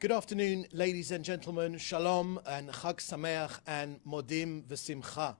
Good afternoon, ladies and gentlemen. Shalom and Chag Sameach and Modim V'Simcha.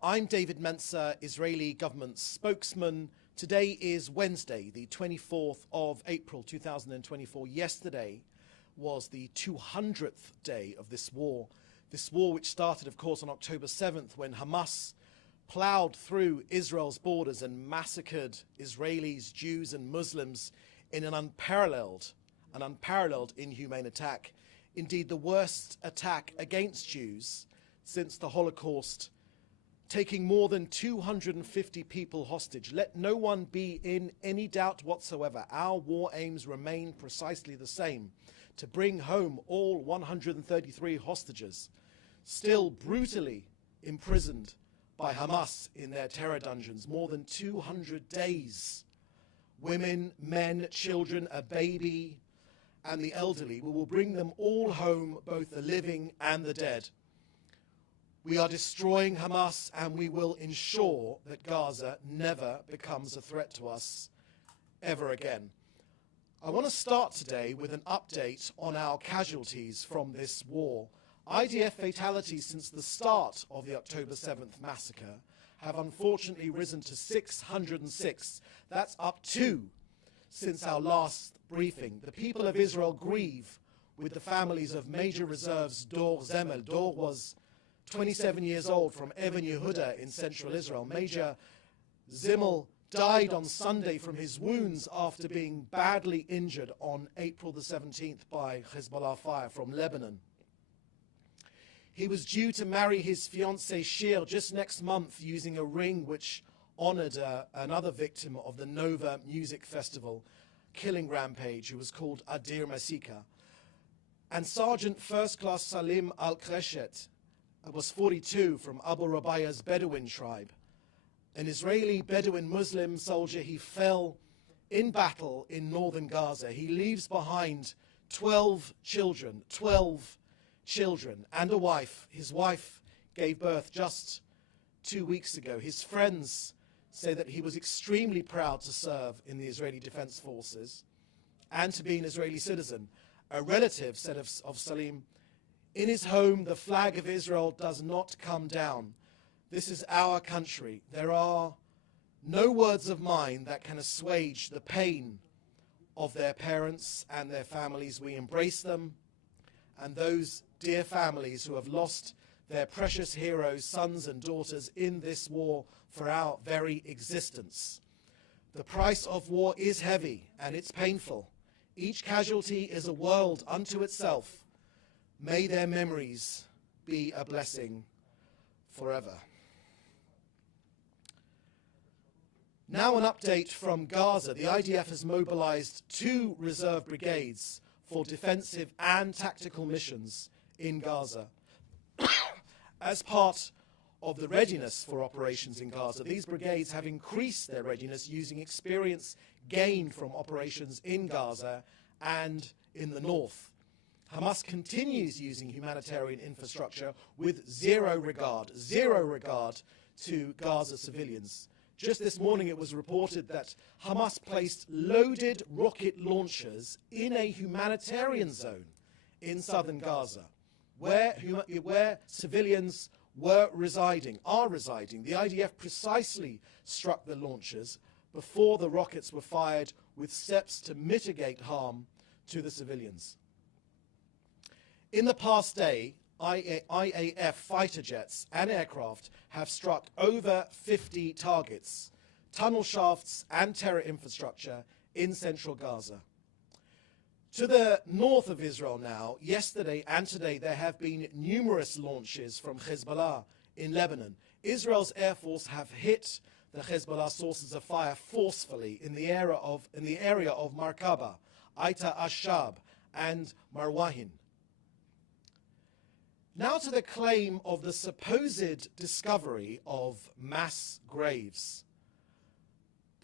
I'm David Mencer, Israeli government spokesman. Today is Wednesday, the 24th of April 2024. Yesterday was the 200th day of this war. This war which started, of course, on October 7th when Hamas plowed through Israel's borders and massacred Israelis, Jews and Muslims in an unparalleled inhumane attack. Indeed, the worst attack against Jews since the Holocaust, taking more than 250 people hostage. Let no one be in any doubt whatsoever. Our war aims remain precisely the same: to bring home all 133 hostages, still brutally imprisoned by Hamas in their terror dungeons. More than 200 days. Women, men, children, a baby, and the elderly. We will bring them all home, both the living and the dead. We are destroying Hamas, and we will ensure that Gaza never becomes a threat to us ever again. I want to start today with an update on our casualties from this war. IDF fatalities since the start of the October 7th massacre have unfortunately risen to 606. That's up 2 since our last briefing. The people of Israel grieve with the families of Major Reserves Dor Zemel. Dor was 27 years old from Even Yehuda in central Israel. Major Zimmel died on Sunday from his wounds after being badly injured on April the 17th by Hezbollah fire from Lebanon. He was due to marry his fiancée Shir just next month using a ring which honored another victim of the Nova Music Festival killing rampage, who was called Adir Masika. And Sergeant First Class Salim Al-Kreshet was 42 from Abu Rabia's Bedouin tribe. An Israeli Bedouin Muslim soldier. He fell in battle in northern Gaza. He leaves behind 12 children and a wife. His wife gave birth just 2 weeks ago. His friends say that he was extremely proud to serve in the Israeli Defense Forces and to be an Israeli citizen. A relative said of Salim, "In his home, the flag of Israel does not come down. This is our country. There are no words of mine that can assuage the pain of their parents and their families. We embrace them and those dear families who have lost their precious heroes, sons and daughters, in this war for our very existence. The price of war is heavy and it's painful. Each casualty is a world unto itself. May their memories be a blessing forever." Now an update from Gaza. The IDF has mobilized 2 reserve brigades for defensive and tactical missions in Gaza. As part of the readiness for operations in Gaza, these brigades have increased their readiness using experience gained from operations in Gaza and in the north. Hamas continues using humanitarian infrastructure with zero regard to Gaza civilians. Just this morning it was reported that Hamas placed loaded rocket launchers in a humanitarian zone in southern Gaza, where civilians are residing. The IDF precisely struck the launchers before the rockets were fired, with steps to mitigate harm to the civilians. In the past day, IAF fighter jets and aircraft have struck over 50 targets, tunnel shafts and terror infrastructure in central Gaza. To the north of Israel now, yesterday and today, there have been numerous launches from Hezbollah in Lebanon. Israel's Air Force have hit the Hezbollah sources of fire forcefully in the area of Markaba, Aita Ashab, and Marwahin. Now to the claim of the supposed discovery of mass graves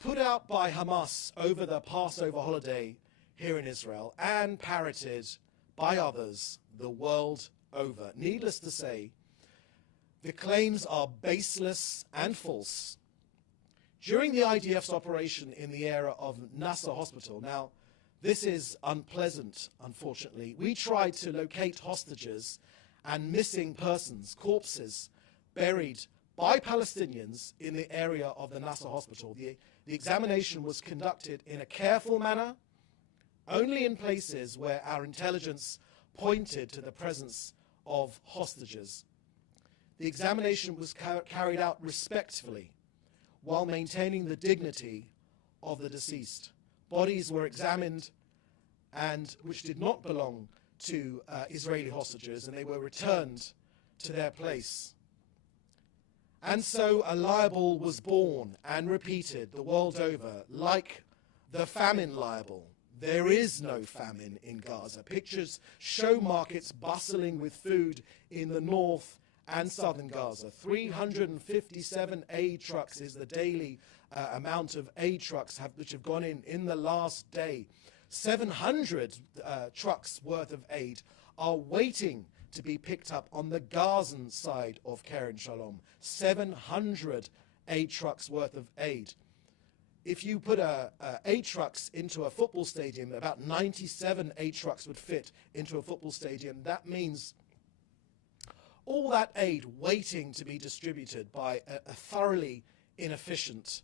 put out by Hamas over the Passover holiday here in Israel and parroted by others the world over. Needless to say, the claims are baseless and false. During the IDF's operation in the area of Nasser Hospital, now This is unpleasant, unfortunately. We tried to locate hostages and missing persons, corpses, buried by Palestinians in the area of the Nasser hospital. The examination was conducted in a careful manner, only in places where our intelligence pointed to the presence of hostages. The examination was carried out respectfully while maintaining the dignity of the deceased. Bodies were examined and which did not belong to Israeli hostages, and they were returned to their place. And so a libel was born and repeated the world over, like the famine libel. There is no famine in Gaza. Pictures show markets bustling with food in the north and southern Gaza. 357 aid trucks is the daily amount of aid trucks which have gone in the last day. 700 trucks worth of aid are waiting to be picked up on the Gazan side of Kerem Shalom. 700 aid trucks worth of aid. If you put aid trucks into a football stadium, about 97 aid trucks would fit into a football stadium. That means all that aid waiting to be distributed by a thoroughly inefficient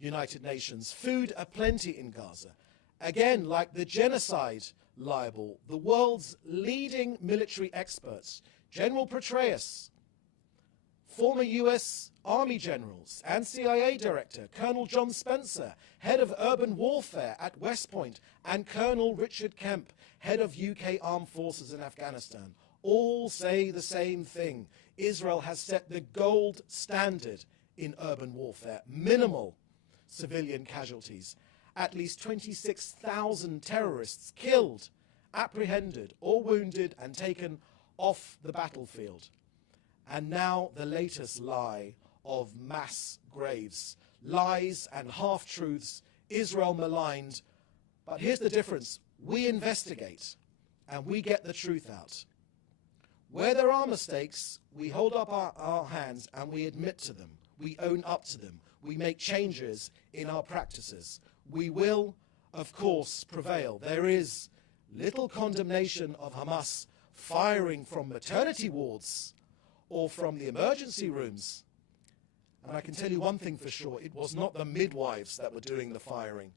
United Nations. Food aplenty in Gaza. Again, like the genocide libel, the world's leading military experts, General Petraeus, former US Army generals and CIA Director Colonel John Spencer, head of urban warfare at West Point, and Colonel Richard Kemp, head of UK Armed Forces in Afghanistan, all say the same thing. Israel has set the gold standard in urban warfare. Minimal civilian casualties. At least 26,000 terrorists killed, apprehended or wounded and taken off the battlefield. And now the latest lie of mass graves. Lies and half-truths, Israel maligned. But here's the difference. We investigate and we get the truth out. Where there are mistakes, we hold up our hands and we admit to them. We own up to them. We make changes in our practices. We will, of course, prevail. There is little condemnation of Hamas firing from maternity wards or from the emergency rooms. And I can tell you one thing for sure, it was not the midwives that were doing the firing.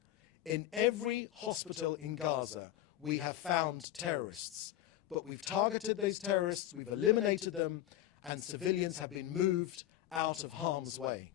In every hospital in Gaza, we have found terrorists. But we've targeted those terrorists, we've eliminated them, and civilians have been moved out of harm's way.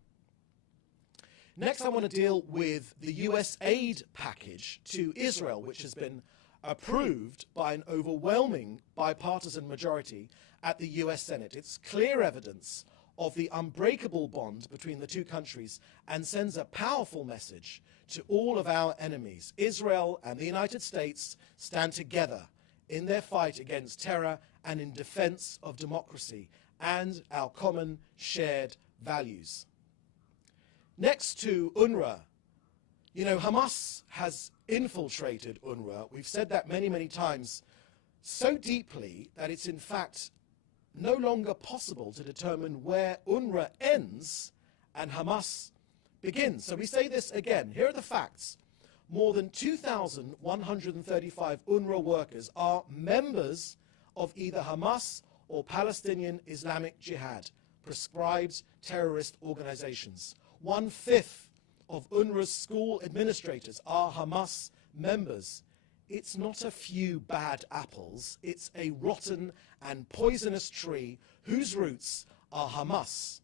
Next, I want to deal with the US aid package to Israel, which has been approved by an overwhelming bipartisan majority at the US Senate. It's clear evidence of the unbreakable bond between the two countries and sends a powerful message to all of our enemies. Israel and the United States stand together in their fight against terror and in defense of democracy and our common shared values. Next to UNRWA, you know, Hamas has infiltrated UNRWA. We've said that many, many times, so deeply that it's in fact no longer possible to determine where UNRWA ends and Hamas begins. So we say this again. Here are the facts. More than 2,135 UNRWA workers are members of either Hamas or Palestinian Islamic Jihad, prescribed terrorist organizations. 1/5 of UNRWA's school administrators are Hamas members. It's not a few bad apples, it's a rotten and poisonous tree whose roots are Hamas.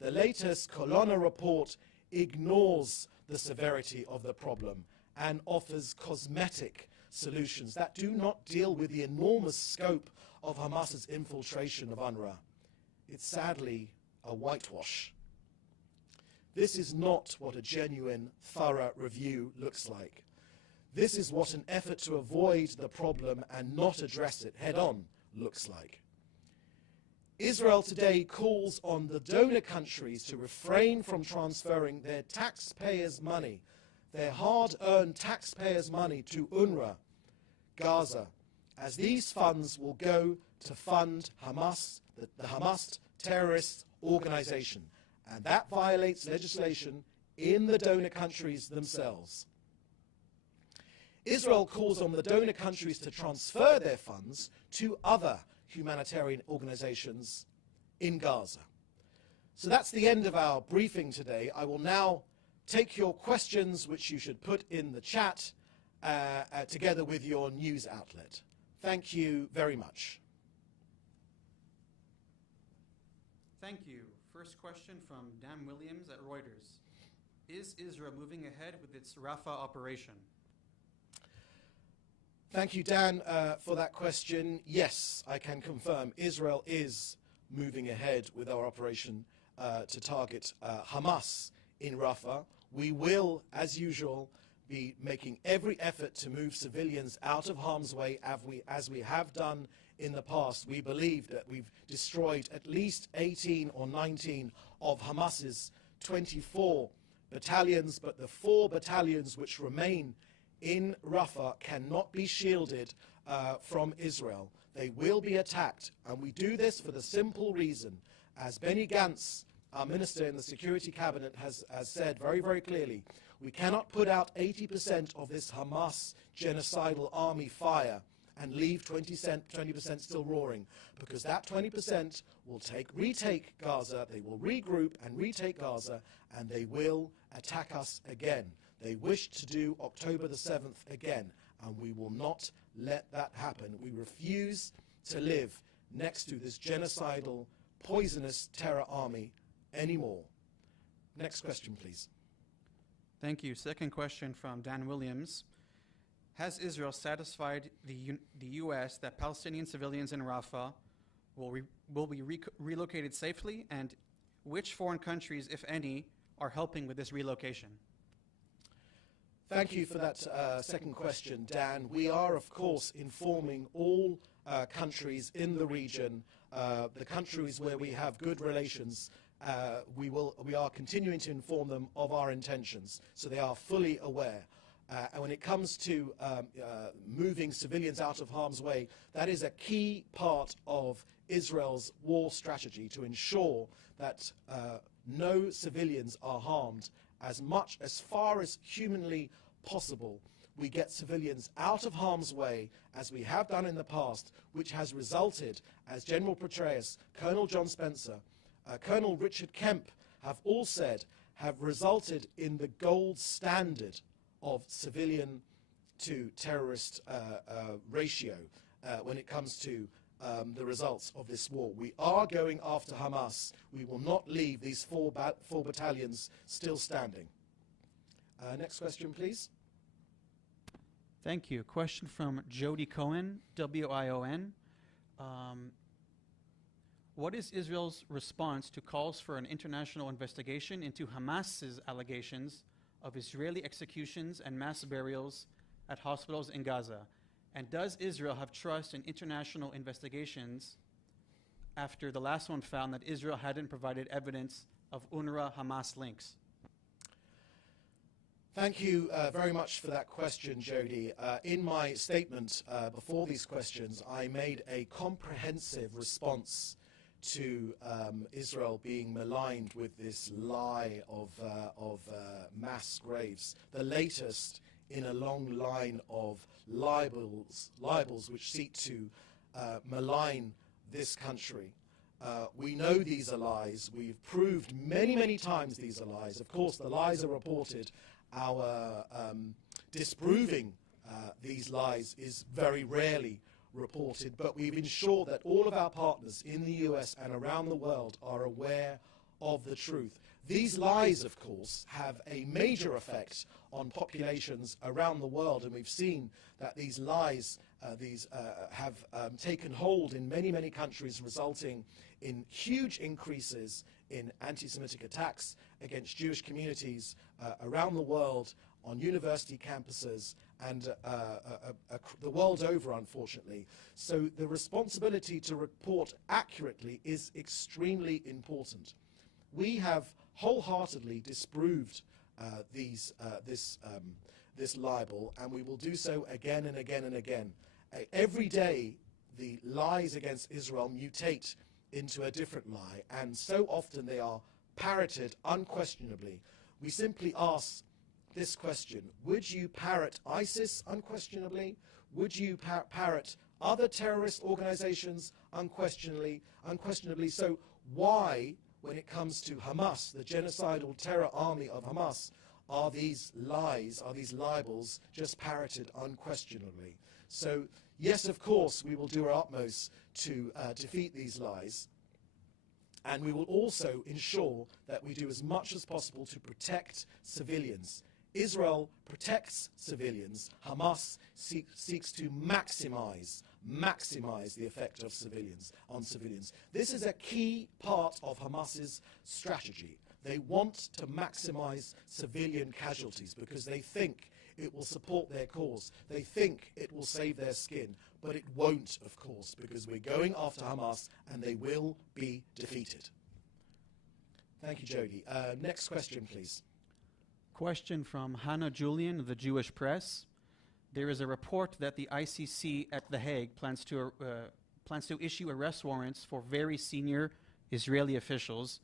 The latest Colonna report ignores the severity of the problem and offers cosmetic solutions that do not deal with the enormous scope of Hamas's infiltration of UNRWA. It's sadly a whitewash. This is not what a genuine, thorough review looks like. This is what an effort to avoid the problem and not address it head-on looks like. Israel today calls on the donor countries to refrain from transferring their taxpayers' money, their hard-earned taxpayers' money to UNRWA, Gaza, as these funds will go to fund Hamas, the Hamas terrorist organization. And that violates legislation in the donor countries themselves. Israel calls on the donor countries to transfer their funds to other humanitarian organizations in Gaza. So that's the end of our briefing today. I will now take your questions, which you should put in the chat, together with your news outlet. Thank you very much. Thank you. First question from Dan Williams at Reuters. Is Israel moving ahead with its Rafa operation? Thank you, Dan, for that question. Yes, I can confirm Israel is moving ahead with our operation to target Hamas in Rafa. We will, as usual, be making every effort to move civilians out of harm's way as we have done in the past. We believe that we've destroyed at least 18 or 19 of Hamas's 24 battalions, but the 4 battalions which remain in Rafa cannot be shielded from Israel. They will be attacked, and we do this for the simple reason, as Benny Gantz, our minister in the Security Cabinet, has said very, very clearly, we cannot put out 80% of this Hamas genocidal army fire and leave 20% still roaring, because that 20% will retake Gaza, they will regroup and retake Gaza, and they will attack us again. They wish to do October the 7th again, and we will not let that happen. We refuse to live next to this genocidal, poisonous terror army anymore. Next question, please. Thank you. Second question from Dan Williams. Has Israel satisfied the U.S. that Palestinian civilians in Rafah will be relocated safely, and which foreign countries, if any, are helping with this relocation? Thank you for that second question, Dan. We are, of course, informing all countries in the region, the countries where we have good relations. We are continuing to inform them of our intentions, so they are fully aware. And when it comes to moving civilians out of harm's way, that is a key part of Israel's war strategy, to ensure that no civilians are harmed. As far as humanly possible, we get civilians out of harm's way, as we have done in the past, which has resulted, as General Petraeus, Colonel John Spencer, Colonel Richard Kemp have all said, have resulted in the gold standard of civilian to terrorist ratio when it comes to the results of this war. We are going after Hamas. We will not leave these four battalions still standing. Next question, please. Thank you. Question from Jody Cohen, WION. What is Israel's response to calls for an international investigation into Hamas's allegations of Israeli executions and mass burials at hospitals in Gaza? And does Israel have trust in international investigations after the last one found that Israel hadn't provided evidence of UNRWA-Hamas links? Thank you very much for that question, Jody. In my statement before these questions, I made a comprehensive response to Israel being maligned with this lie of mass graves, the latest in a long line of libels which seek to malign this country. We know these are lies. We've proved many, many times these are lies. Of course, the lies are reported. Our disproving these lies is very rarely reported, but we've ensured that all of our partners in the US and around the world are aware of the truth. These lies, of course, have a major effect on populations around the world, and we've seen that these lies have taken hold in many, many countries, resulting in huge increases in anti-Semitic attacks against Jewish communities around the world, on university campuses, and the world over, unfortunately. So the responsibility to report accurately is extremely important. We have wholeheartedly disproved this libel, and we will do so again and again and again. Every day, the lies against Israel mutate into a different lie, and so often they are parroted unquestionably. We simply ask this question. Would you parrot ISIS unquestionably? Would you parrot other terrorist organizations unquestionably? So why, when it comes to Hamas, the genocidal terror army of Hamas, are these lies, are these libels just parroted unquestionably? So yes, of course, we will do our utmost to defeat these lies. And we will also ensure that we do as much as possible to protect civilians. Israel protects civilians. Hamas seeks to maximize the effect of civilians on civilians. This is a key part of Hamas's strategy. They want to maximize civilian casualties because they think it will support their cause. They think it will save their skin, but it won't, of course, because we're going after Hamas and they will be defeated. Thank you, Jody. Next question, please. Question from Hannah Julian of the Jewish Press. There is a report that the ICC at The Hague plans to issue arrest warrants for very senior Israeli officials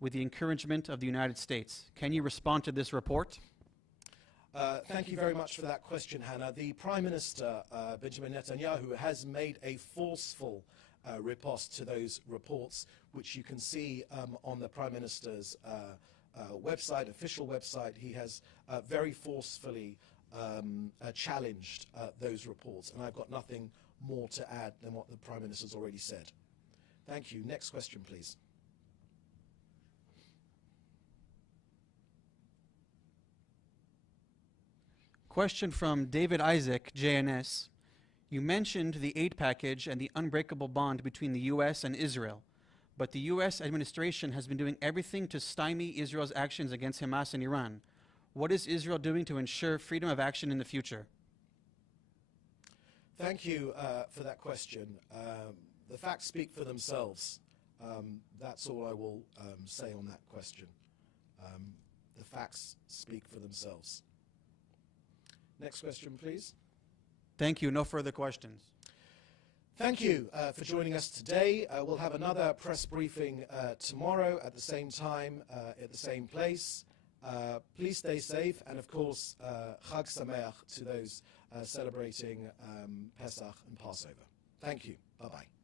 with the encouragement of the United States. Can you respond to this report? Thank you very much for that question, Hannah. The Prime Minister, Benjamin Netanyahu, has made a forceful riposte to those reports, which you can see on the Prime Minister's website, official website. He has very forcefully challenged those reports, and I've got nothing more to add than what the Prime Minister's already said. Thank you. Next question, please. Question from David Isaac, JNS. You mentioned the aid package and the unbreakable bond between the U.S. and Israel, but the U.S. administration has been doing everything to stymie Israel's actions against Hamas and Iran. What is Israel doing to ensure freedom of action in the future? Thank you for that question. The facts speak for themselves. That's all I will say on that question. The facts speak for themselves. Next question, please. Thank you. No further questions. Thank you for joining us today. We'll have another press briefing tomorrow at the same time, at the same place. Please stay safe, and of course, Chag Sameach to those celebrating Pesach and Passover. Thank you. Bye-bye.